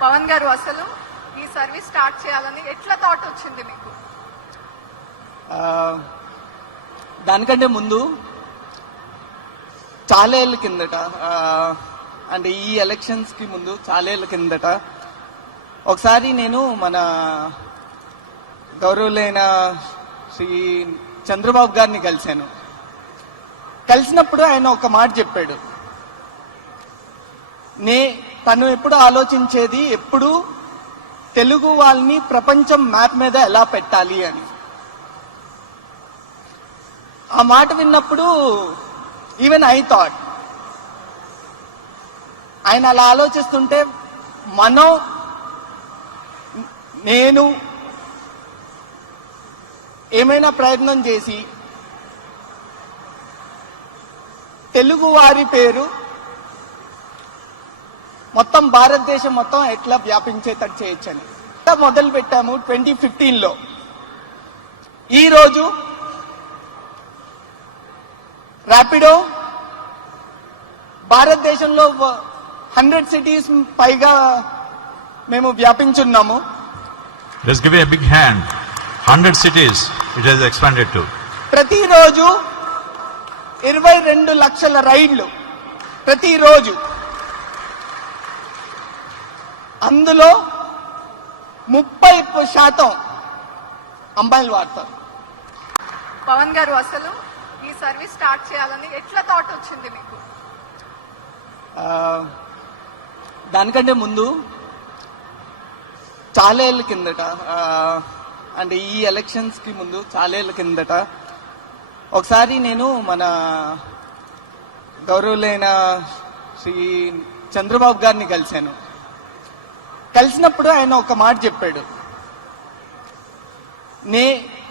పవన్ గారు, అసలు ఈ సర్వీస్ స్టార్ట్ చేయాలని ఎట్లా థాట్ వచ్చింది మీకు? దానికంటే ముందు చాలా ఏళ్ళ కిందట, అంటే ఈ ఎలక్షన్స్ కి ముందు చాలా ఏళ్ళ కిందట ఒకసారి నేను మన గౌరవులైన శ్రీ చంద్రబాబు గారిని కలిసినప్పుడు ఆయన ఒక మాట చెప్పాడు. తను ఎప్పుడు ఆలోచించేది ఎప్పుడు తెలుగు వాళ్ళని ప్రపంచం మ్యాప్ మీద ఎలా పెట్టాలి అని. ఆ మాట విన్నప్పుడు ఈవెన్ ఐ థాట్, ఆయన అలా ఆలోచిస్తుంటే నేను ఏమైనా ప్రయత్నం చేసి తెలుగు వారి పేరు మొత్తం భారతదేశం మొత్తం ఎట్లా వ్యాపించేటట్టు చేయొచ్చని మొదలు పెట్టాము 2015లో. ఈరోజు ర్యాపిడో భారతదేశంలో 100 సిటీస్ పైగా మేము వ్యాపించున్నాము. Let's give a big hand. 100 cities it has expanded to. ప్రతిరోజు 22 లక్షల రైళ్లు ప్రతిరోజు. అందులో 30% అమ్మాయిలు వాడతారు. పవన్ గారు, అసలు ఈ సర్వీస్ స్టార్ట్ చేయాలని ఎట్లా థాట్ వచ్చింది మీకు? దానికంటే ముందు చాలా ఏళ్ళ కిందట, అంటే ఈ ఎలక్షన్స్ కి ముందు చాలా ఏళ్ళ కిందట ఒకసారి నేను మన గౌరవులైన శ్రీ చంద్రబాబు గారిని కలిసినప్పుడు ఆయన ఒక మాట చెప్పాడు.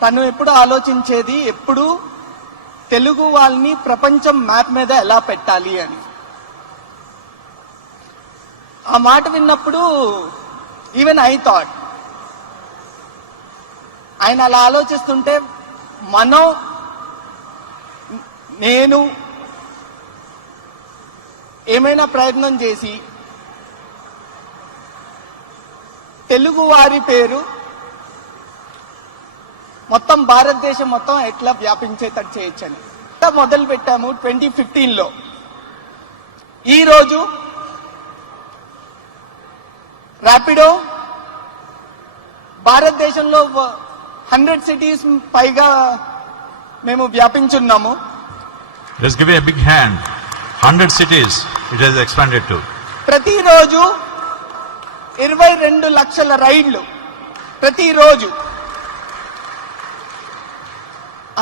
తను ఎప్పుడు ఆలోచించేది ఎప్పుడు తెలుగు వాళ్ళని ప్రపంచం మ్యాప్ మీద ఎలా పెట్టాలి అని. ఆ మాట విన్నప్పుడు ఈవెన్ ఐ థాట్, ఆయన అలా ఆలోచిస్తుంటే నేను ఏమైనా ప్రయత్నం చేసి తెలుగు వారి పేరు మొత్తం భారతదేశం మొత్తం ఎట్లా వ్యాపించేటట్టు చేయొచ్చని మొదలు పెట్టాము 2015లో. ఈరోజు ర్యాపిడో భారతదేశంలో 100 సిటీస్ పైగా మేము వ్యాపించున్నాము. Let's give a big hand. 100 cities it has expanded to. ప్రతిరోజు 22 లక్షల రైళ్లు ప్రతిరోజు.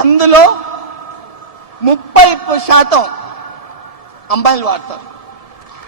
అందులో 30% అమ్మాయిలు వాడతారు.